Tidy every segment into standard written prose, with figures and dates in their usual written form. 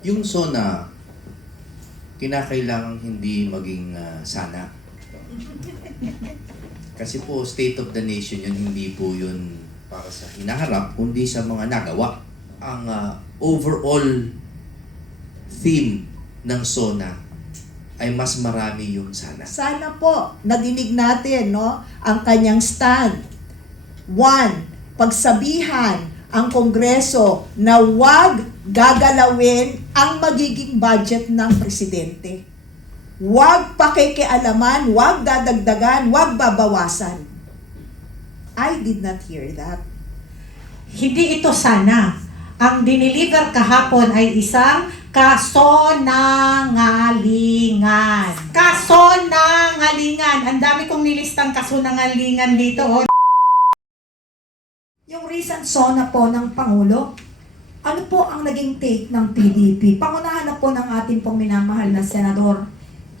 Yung SONA, kinakailangang hindi maging sana. Kasi po, state of the nation yun, hindi po yun para sa hinaharap, kundi sa mga nagawa. Ang overall theme ng SONA ay mas marami yung sana. Sana po, nadinig natin, no, ang kanyang stand. One, pagsabihan ang Kongreso na huwag gagalawin ang magiging budget ng presidente. Huwag pakikialaman, huwag dadagdagan, huwag babawasan. I did not hear that. Hindi ito sana. Ang dineliver kahapon ay isang kasonangalingan. Kasonangalingan. Ang dami kong nilistang kasonangalingan dito. Oh. Yung recent SONA po ng Pangulo, ano po ang naging take ng PDP? Pangunahan na po ng ating pong minamahal na Senador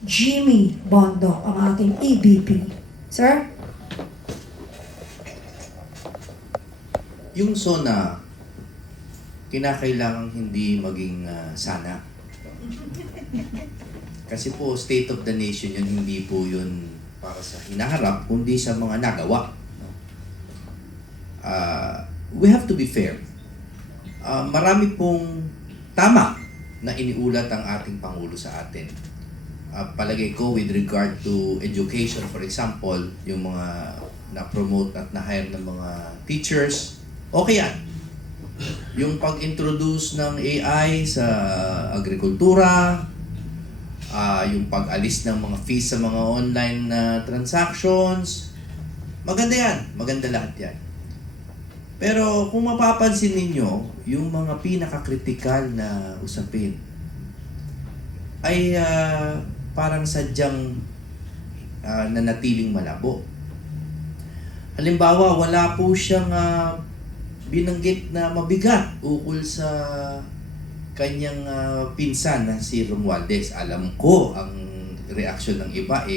Jimmy Bondo, ang ating EBP. Sir? Yung SONA, kinakailangang hindi maging sana. Kasi po, state of the nation yun, hindi po yun para sa hinaharap, kundi sa mga nagawa. We have to be fair. Marami pong tama na iniulat ang ating Pangulo sa atin. Palagay ko with regard to education, for example, yung mga na-promote at na-hire ng mga teachers, okay yan. Yung pag-introduce ng AI sa agrikultura, yung pag-alis ng mga fees sa mga online transactions, maganda yan. Maganda lahat yan. Pero kung mapapansin ninyo, yung mga pinaka-critical na usapin ay parang sadyang nanatiling malabo. Halimbawa, wala po siyang binanggit na mabigat ukol sa kanyang pinsan na si Romualdez. Alam ko ang reaksyon ng iba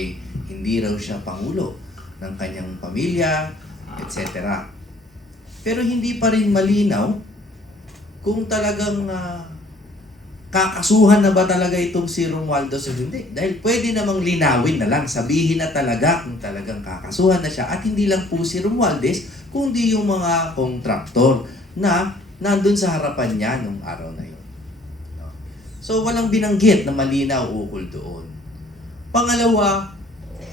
hindi raw siya pangulo ng kanyang pamilya, etc. Pero hindi pa rin malinaw kung talagang kakasuhan na ba talaga itong si Romualdez o hindi. Dahil pwede namang linawin na lang, sabihin na talaga kung talagang kakasuhan na siya. At hindi lang po si Romualdez, kundi yung mga kontraktor na nandun sa harapan niya nung araw na yun. No? So walang binanggit na malinaw ukol doon. Pangalawa,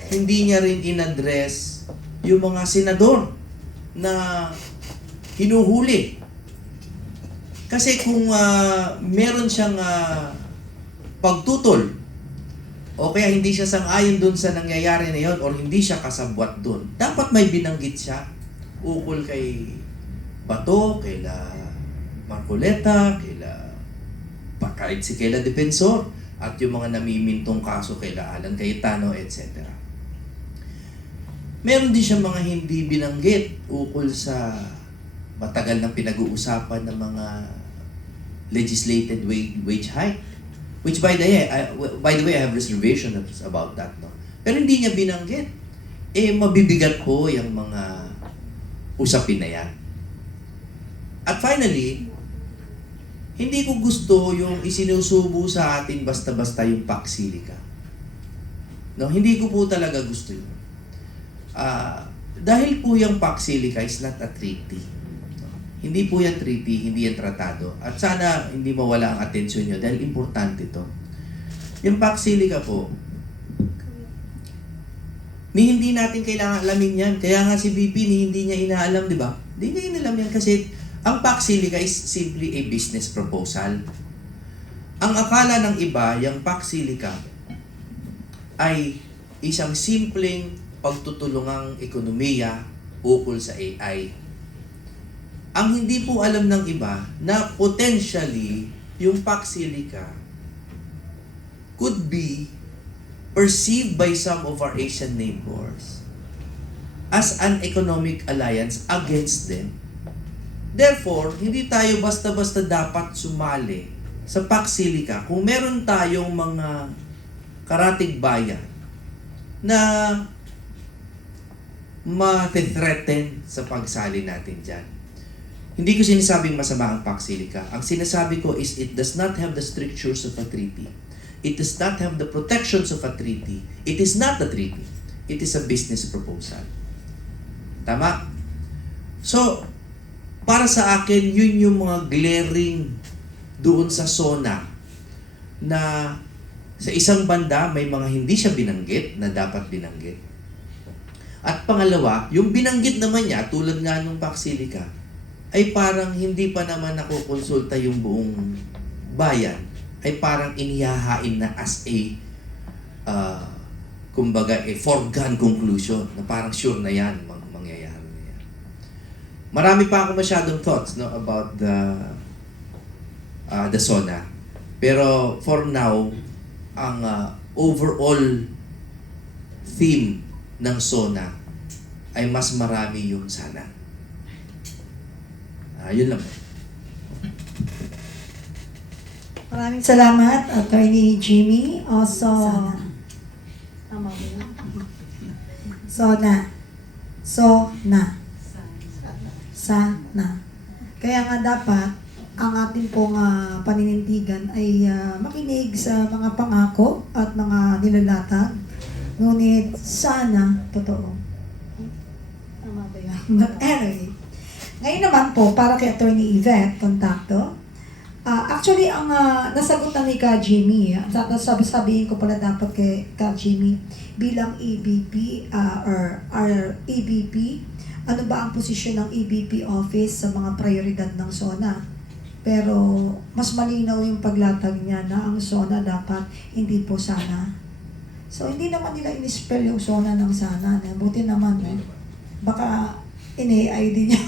hindi niya rin in-address yung mga senador na hinuhuli. Kasi kung meron siyang pagtutol o kaya hindi siya sang-ayon doon sa nangyayari na yun or hindi siya kasabwat doon, dapat may binanggit siya ukol kay Bato, kaila Marcoleta, kahit si kaila Defensor at yung mga namimintong kaso kaila Alan Cayetano, etc. Meron din siya mga hindi binanggit ukol sa matagal nang pinag-uusapan ng mga legislated wage hike. Which by the way, I have reservation about that. No? Pero hindi niya binanggit. Mabibigat po yung mga usapin na yan. At finally, hindi ko gusto yung isinusubo sa atin basta-basta yung Pax-Silica. No? Hindi ko po talaga gusto yun. Dahil po yung Pax-Silica is not a treaty. Hindi po yan treaty, hindi yan tratado. At sana hindi mawala ang atensyon nyo dahil importante to. Yung Pax-Silica po, hindi natin kailangan alamin yan. Kaya nga si BP hindi niya inaalam, di ba? Hindi niya inaalam yan kasi ang Pax-Silica is simply a business proposal. Ang akala ng iba, yung Pax-Silica ay isang simpleng pagtutulungang ekonomiya ukol sa AI. Ang hindi po alam ng iba na potentially yung Pax-Silica could be perceived by some of our Asian neighbors as an economic alliance against them. Therefore, hindi tayo basta-basta dapat sumali sa Pax-Silica kung meron tayong mga karatig bayan na ma-threaten sa pagsali natin dyan. Hindi ko sinasabing masama ang PAC Silica. Ang sinasabi ko is it does not have the strictures of a treaty. It does not have the protections of a treaty. It is not a treaty. It is a business proposal. Tama? So, para sa akin, yun yung mga glaring doon sa SONA na sa isang banda may mga hindi siya binanggit na dapat binanggit. At pangalawa, yung binanggit naman niya, tulad nga nung PAC Silica, ay parang hindi pa naman nakukonsulta yung buong bayan, ay parang inihahain na as a kumbaga a foregone conclusion na parang sure na yan mangyayari na yan. Marami pa ako masyadong thoughts about the SONA. Pero for now, ang overall theme ng SONA ay mas marami yung sana. Yun lang. Maraming salamat, Attorney Jimmy. Also, tama ba yun? Sana. Kaya nga dapat, ang ating pong paninindigan ay makinig sa mga pangako at mga nilalatag. Ngunit sana, totoo. Tama ba yun? But anyway, ngayon naman po, para kay Attorney Yvette Contacto, actually, ang nasagot na ni Ka Jimmy, sabihin ko pala dapat kay Ka Jimmy, bilang EBP or EBP, ano ba ang posisyon ng EBP office sa mga prioridad ng SONA? Pero mas malinaw yung paglatag niya na ang SONA dapat hindi po sana. So, hindi naman nila in-spell yung SONA ng sana. Buti naman, baka in-AI din niya.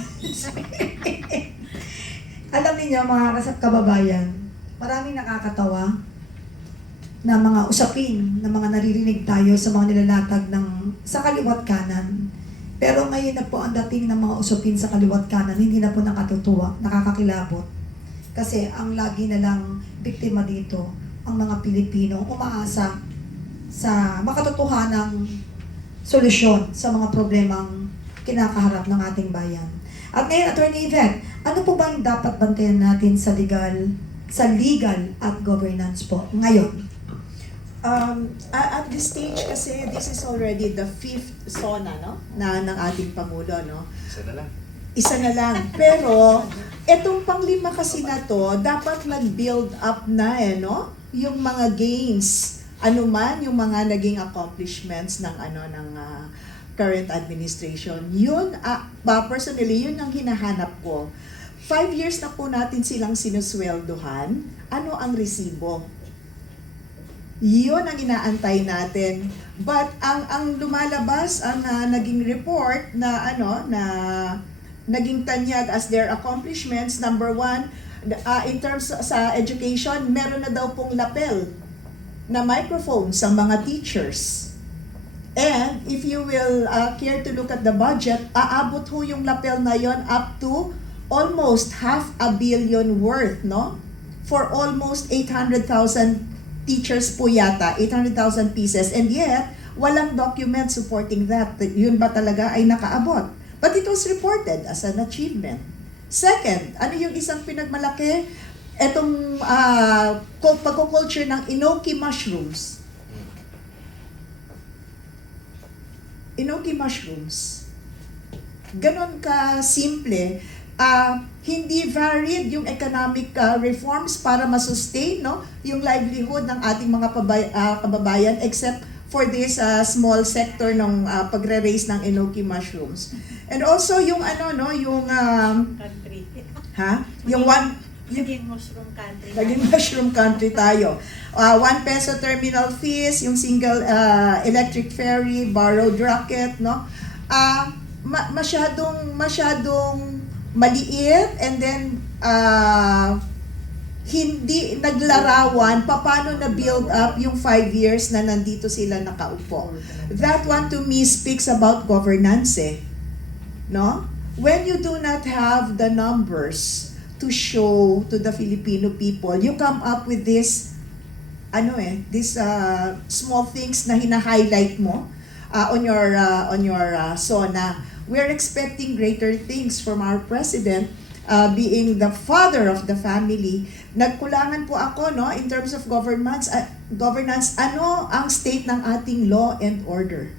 Alam niyo mga kababayan, maraming nakakatawa na mga usapin, na mga naririnig tayo sa mga nilalatag sa kaliwat kanan. Pero ngayon na po ang dating ng mga usapin sa kaliwat kanan, hindi na po nakatutuwa, nakakakilabot. Kasi ang lagi na lang biktima dito, ang mga Pilipino umaasa sa makatotohanang solusyon sa mga problemang kinakaharap ng ating bayan. At ngayon, Attorney Yvette, ano po ba yung dapat bantayan natin sa legal at governance po ngayon? At this stage kasi, this is already the 5th SONA, no? Ng ating Pangulo, no? Isa na lang. Pero, etong pang-5 kasi na to, dapat nag-build up na no? Yung mga gains, ano man yung mga naging accomplishments ng current administration. Yun, personally, yun ang hinahanap ko. 5 years na po natin silang sinusweldohan. Ano ang resibo? Yun ang inaantay natin. But ang lumalabas, ang naging report na na naging tanyag as their accomplishments, number 1, in terms sa education, meron na daw pong lapel na microphone sa mga teachers. And if you will care to look at the budget, aabot ho yung lapel na yon up to almost 500 million worth, no? For almost 800,000 teachers po yata, 800,000 pieces. And yet, walang document supporting that. Yun ba talaga ay nakaabot? But it was reported as an achievement. Second, ano yung isang pinagmalaki? Etong pagkukulture ng enoki mushrooms. Enoki mushrooms. Ganon ka simple. Hindi varied yung economic reforms para masustain yung livelihood ng ating mga kababayan except for this small sector ng pagre-raise ng enoki mushrooms. And also yung Country. Yung Naging mushroom country. Naging mushroom country tayo. 1 peso terminal fees, yung single electric ferry, borrowed rocket, no? Masyadong maliit, and then hindi naglarawan paano na build up yung 5 years na nandito sila nakaupo. That one to me speaks about governance, no? When you do not have the numbers to show to the Filipino people, you come up with this small things na hina-highlight mo on your SONA. We're expecting greater things from our president, being the father of the family, nagkulangan po ako, no, in terms of governance, ano ang state ng ating law and order?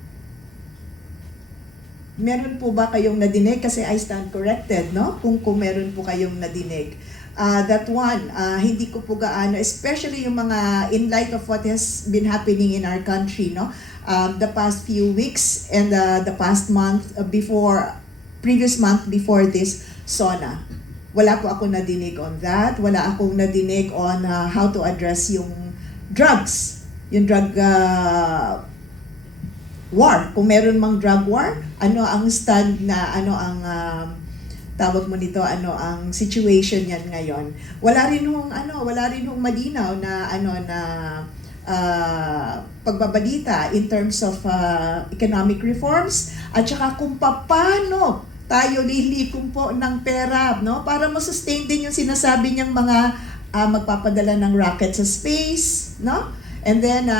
Meron po ba kayong nadinig? Kasi I stand corrected, no? Kung meron po kayong nadinig. That one, hindi ko po gaano, especially yung mga, in light of what has been happening in our country, no? The past few weeks and the past month previous month before this, SONA. Wala po ako nadinig on that. Wala akong nadinig on how to address yung drugs. Yung drug war. Kung meron mang drug war, ano ang stand na, ano ang tawag mo nito, ano ang situation yan ngayon. Wala rin hong malinaw na pagbabalita in terms of economic reforms at saka kung paano tayo lilikom po ng pera, no, para ma-sustain din yung sinasabi niyang mga magpapadala ng rocket sa space, no? And then,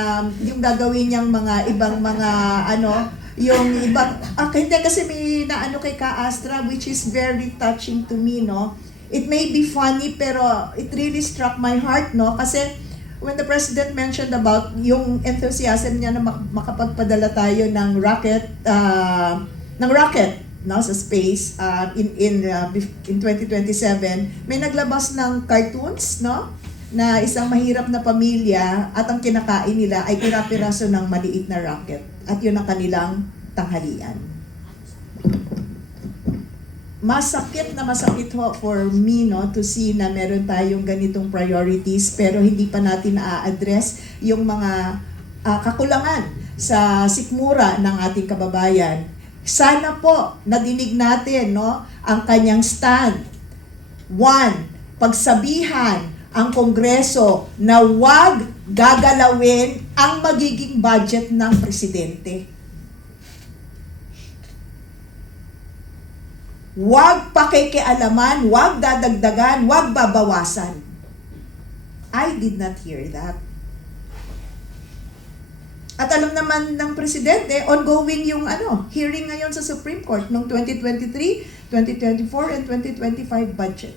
yung gagawin niyang mga ibang mga, yung ibang, hindi kasi may naano kay Ka-Astra, which is very touching to me, no? It may be funny, pero it really struck my heart, no? Kasi, when the President mentioned about yung enthusiasm niya na makapagpadala tayo ng rocket, no, sa space, in 2027, may naglabas ng cartoons, no? Na isang mahirap na pamilya at ang kinakain nila ay pira-piraso ng maliit na rocket at yun ang kanilang tanghalian. Masakit ho for me, no, to see na meron tayong ganitong priorities pero hindi pa natin na-address yung mga kakulangan sa sikmura ng ating kababayan. Sana po nadinig natin, no, ang kanyang stand. One, pagsabihan ang Kongreso na huwag gagalawin ang magiging budget ng presidente. Huwag pakikialaman, huwag dadagdagan, huwag babawasan. I did not hear that. At alam naman ng presidente, ongoing yung hearing ngayon sa Supreme Court ng 2023, 2024, and 2025 budget.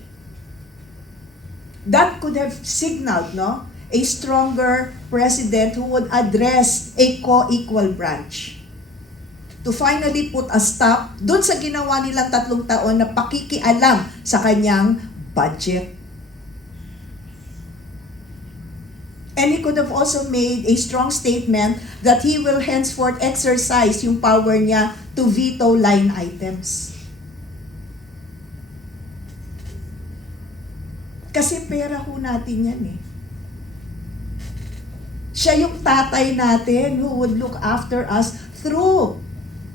That could have signaled, no, a stronger president who would address a co-equal branch to finally put a stop dun sa ginawa nilang 3 taon na pakikialam sa kanyang budget. And he could have also made a strong statement that he will henceforth exercise yung power niya to veto line items. Kasi pera ho natin yan eh. Siya yung tatay natin who would look after us through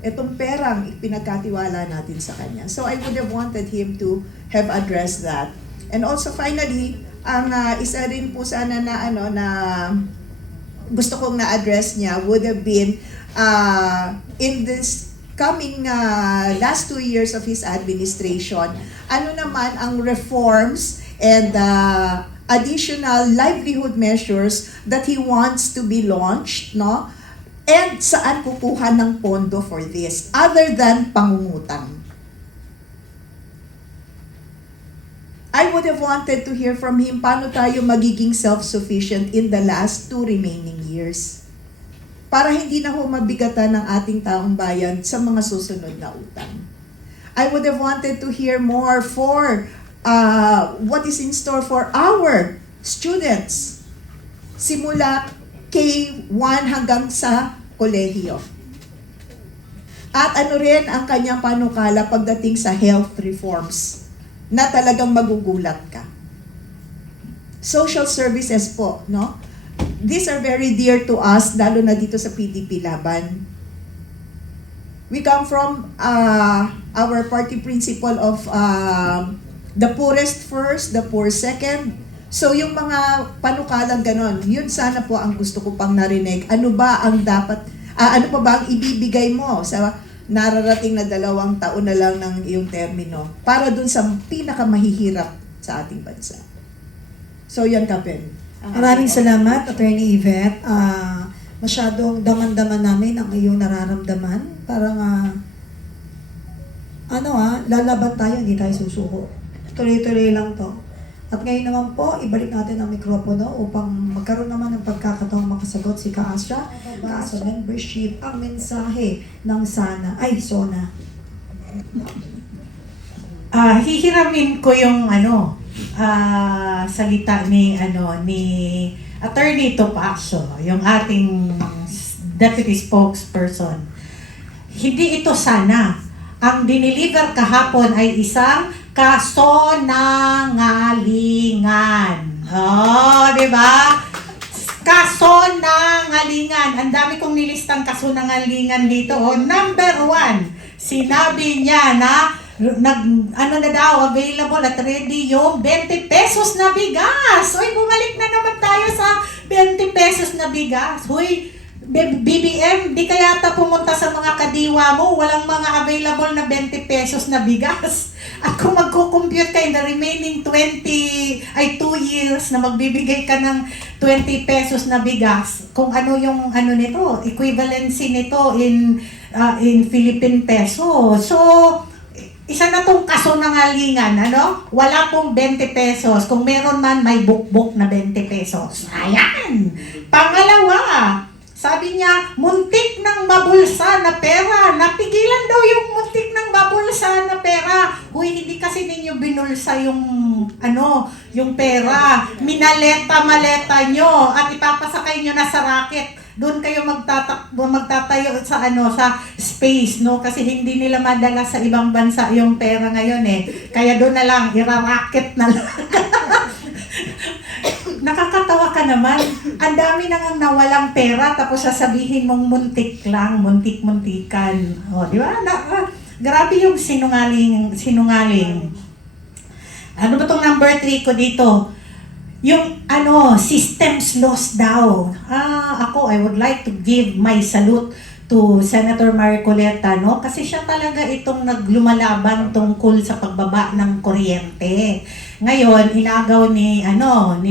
itong perang ipinagkatiwala natin sa kanya. So I would have wanted him to have addressed that. And also finally, ang isa rin po sana na na gusto kong na-address niya would have been in this coming last 2 years of his administration, ano naman ang reforms and additional livelihood measures that he wants to be launched, no? And saan kukuha ng pondo for this other than pangungutang? I would have wanted to hear from him paano tayo magiging self-sufficient in the last 2 remaining years para hindi na ho mabigatan ng ating taong bayan sa mga susunod na utang. I would have wanted to hear more for what is in store for our students simula K1 hanggang sa kolehiyo. At ano rin ang kanyang panukala pagdating sa health reforms na talagang magugulat ka. Social services po, no? These are very dear to us, lalo na dito sa PDP Laban. We come from our party principle of the poorest first, the poor second. So yung mga panukalang ganon, yun sana po ang gusto ko pang narinig. Ano ba ang dapat, ano pa ba ang ibibigay mo sa nararating na 2 taon na lang ng iyong termino para dun sa pinakamahihirap sa ating bansa. So yan, Kapen. Maraming salamat, Attorney Yvette. Masyadong daman-daman namin ang iyong nararamdaman. Parang, lalaban tayo, hindi tayo susuko. tuloy-tuloy lang to. At ngayon naman po, ibalik natin ang mikropono upang magkaroon naman ng pagkakataong makasagot si Kaasya. Kaasa membership, ang mensahe ng SONA. Hihiramin ko yung salita ni Attorney Topacio, yung ating deputy spokesperson. Hindi ito sana. Ang dineliver kahapon ay isang kasonangalingan. Oh, di ba? Kasonangalingan. Ang dami kong nilistang kasonangalingan dito. Oh, number 1, sinabi niya na available at ready yung 20 pesos na bigas. Uy, bumalik na naman tayo sa 20 pesos na bigas. Uy, BBM, di kaya yata pumunta sa mga kadiwa mo, walang mga available na 20 pesos na bigas. At kung magko-compute ka in the remaining 2 years na magbibigay ka ng 20 pesos na bigas, kung ano yung nito, equivalency nito in Philippine peso. So, isa na tong kasonangalingan, wala pong 20 pesos. Kung meron man, may bukbok na 20 pesos. Ayan! Pangalawa, sabi niya, muntik ng mabulsa na pera. Napigilan daw yung muntik ng mabulsa na pera. Uy, hindi kasi ninyo binulsa yung pera. Minaleta-maleta nyo at ipapasakay nyo na sa racket. Doon kayo magtatayo sa space, no? Kasi hindi nila madala sa ibang bansa yung pera ngayon eh. Kaya doon na lang, iraracket na lang. Nakakatawa ka naman. Ang dami nang nawalang pera tapos sasabihin mong muntik lang, muntik-muntikan. O, di ba? Grabe yung sinungaling. Ano ba tong number 3 ko dito? Yung systems loss daw. Ako, I would like to give my salute to Senator Marcoleta, no? Kasi siya talaga itong naglumalaban tungkol sa pagbaba ng kuryente. Ngayon, inagaw ni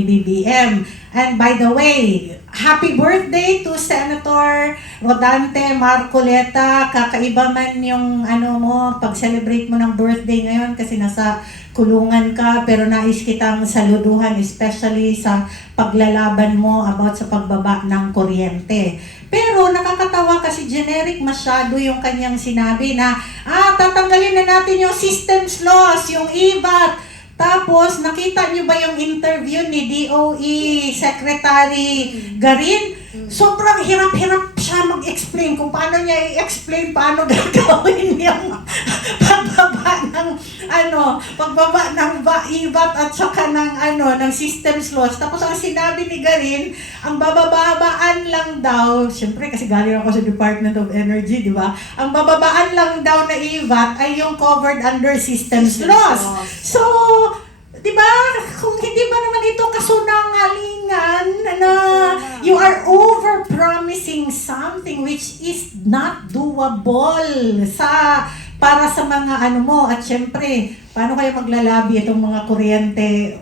BBM. And by the way, happy birthday to Senator Rodante Marcoleta. Kakaiba man yung pag-celebrate mo ng birthday ngayon kasi nasa kulungan ka, pero nais kitang saluduhan especially sa paglalaban mo about sa pagbaba ng kuryente. Pero nakakatawa kasi generic masyado yung kanyang sinabi na tatanggalin na natin yung systems loss, yung EVAT. Tapos, nakita niyo ba yung interview ni DOE Secretary Garin? Sobrang hirap-hirap siya mag-explain kung paano niya i-explain paano gagawin yung pagbaba ng EVAT at saka ng systems loss. Tapos ang sinabi ni Garin, ang bababaan lang daw, syempre kasi galing ako sa Department of Energy, di ba? Ang bababaan lang daw na EVAT ay yung covered under systems loss. So, di ba, kung hindi ba naman ito kasunangalingan na you are over-promising something which is not doable para sa mga mo, at syempre, paano kayo maglalabi itong mga kuryente,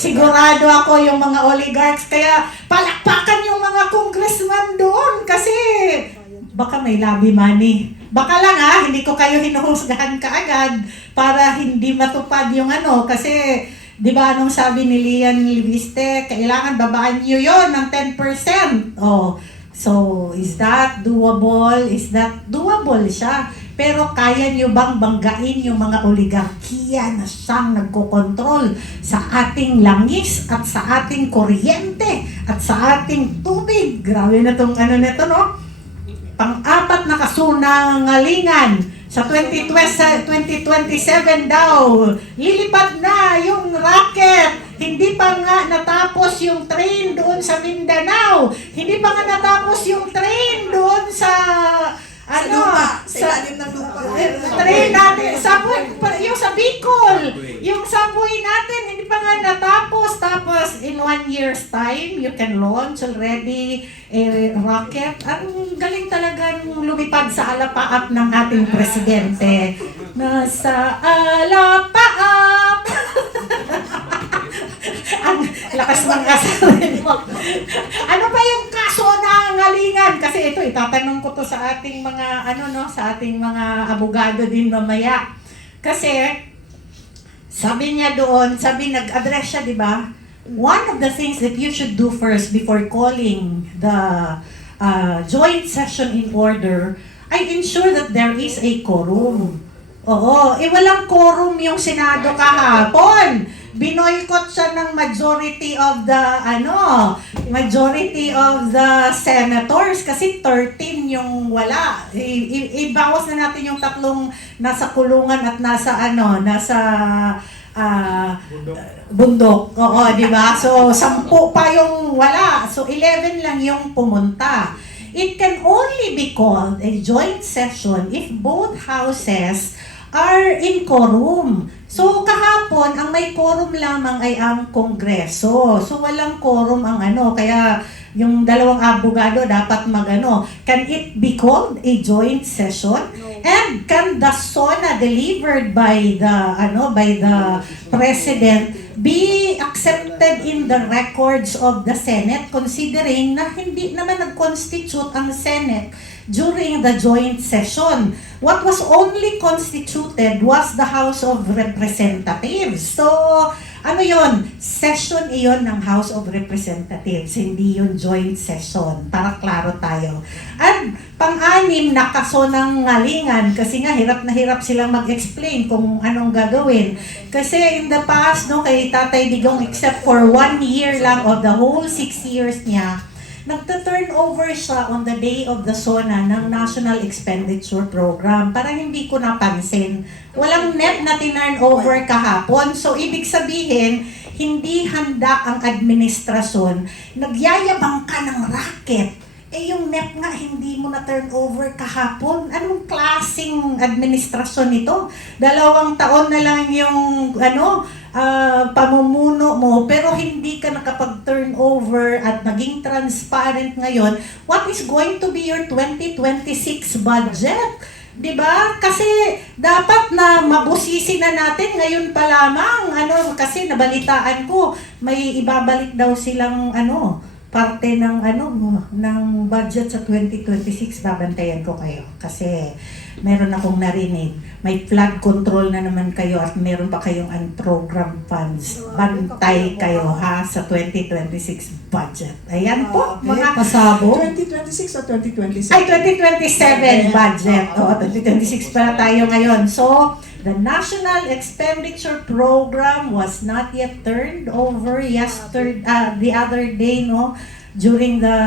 Sigurado ako yung mga oligarchs, kaya palakpakan yung mga congressman doon kasi baka may lobby money. Baka lang hindi ko kayo hinuhusgahan kaagad para hindi matupad yung kasi di ba anong sabi ni Lian Liviste, kailangan babaan nyo yon ng 10%. So is that doable? Is that doable siya? Pero kaya nyo bang banggain yung mga oligarkiya na siyang nagkokontrol sa ating langis at sa ating kuryente at sa ating tubig? Grabe na tong nito, no? Pang-apat na kasunangalingan sa 2027 daw, lilipad na yung rocket. Hindi pa nga natapos yung train doon sa Mindanao. Hindi pa nga natapos yung train doon sa Sa lupa, sa ilalim ng lupa. train natin, yung sa Bicol, yung subway natin, hindi pa nga natapos. Tapos, in 1 year's time, you can launch already a rocket. Ang galing talagang lumipad sa alapaap ng ating presidente. Nasa alapaap! Ang lakas ng asarin mo. Ano ba yung kaso na ngalingan? Kasi ito, itatanong ko to sa ating mga, sa ating mga abogado din mamaya. Kasi, Sabi niya doon, nag-address siya, di ba? One of the things that you should do first before calling the joint session in order ay ensure that there is a quorum. Oo, walang quorum yung Senado kahapon. Binoykot siya ng majority of the senators kasi 13 yung wala. Ibawas na natin yung tatlong nasa kulungan at nasa bundok. Oo, di ba? So, 10 pa yung wala. So, 11 lang yung pumunta. It can only be called a joint session if both houses are in quorum. So, kahapon, ang may quorum lamang ay ang Kongreso. So, walang quorum ang kaya yung dalawang abogado dapat can it be called a joint session? And can the SONA delivered by the President be accepted in the records of the Senate considering na hindi naman nag-constitute ang Senate during the joint session? What was only constituted was the House of Representatives. So, session iyon ng House of Representatives, hindi yun joint session, para klaro tayo. At pang-anim na kaso ng ngalingan, kasi nga hirap na hirap silang mag-explain kung anong gagawin. Kasi in the past, kay Tatay Digong, except for 1 year lang of the whole 6 years niya, nagta-turn over siya on the day of the SONA ng National Expenditure Program. Parang hindi ko napansin. Walang net na tinurn over kahapon. So, ibig sabihin, hindi handa ang administrasyon. Nagyayabang ka ng racket. Yung net nga, hindi mo na turn over kahapon. Anong klaseng administrasyon ito? 2 taon na lang yung pamumuno mo, pero hindi ka nakapag-turn over at naging transparent ngayon. What is going to be your 2026 budget? Diba? Kasi dapat na mabusisi na natin ngayon pa lamang. Kasi nabalitaan ko, may ibabalik daw silang parte ng ng budget sa 2026. Babantayan ko kayo kasi meron akong narinig. May flood control na naman kayo at meron pa kayong unprogrammed funds. Bantay kayo sa 2026 budget. Ayan po, mga pasabo. 2026 o 2027? ay 2027 budget. 2026 para tayo ngayon. So, the National Expenditure Program was not yet turned over the other day, during the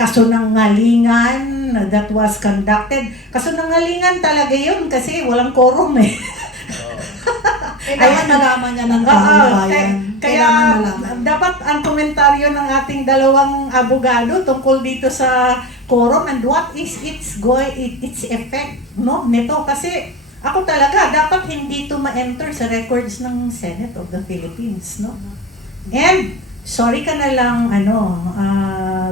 kasunungalingan that was conducted. Kasunungalingan talaga yun kasi walang quorum Kailangan malaman niya ng taong bayan. Kaya dapat ang komentaryo ng ating dalawang abogado tungkol dito sa quorum and what is its effect nito kasi ako talaga dapat hindi to ma-enter sa records ng Senate of the Philippines, And sorry ka na lang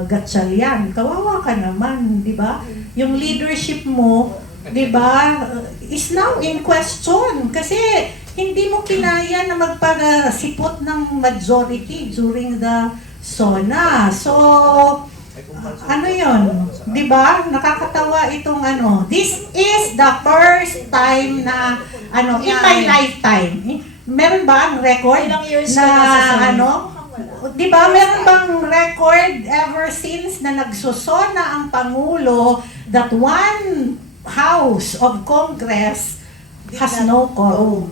Gatchalian, kawawa ka naman, 'di ba? Yung leadership mo, 'di ba, is now in question kasi hindi mo kinaya na magpasipot ng majority during the SONA. So, yun? Di ba? Nakakatawa itong This is the first time na, in my lifetime. Meron ba ang record Ilang years na, ka na sa Senate? di ba, meron bang record ever since na nagsusona ang Pangulo that one House of Congress has no quorum?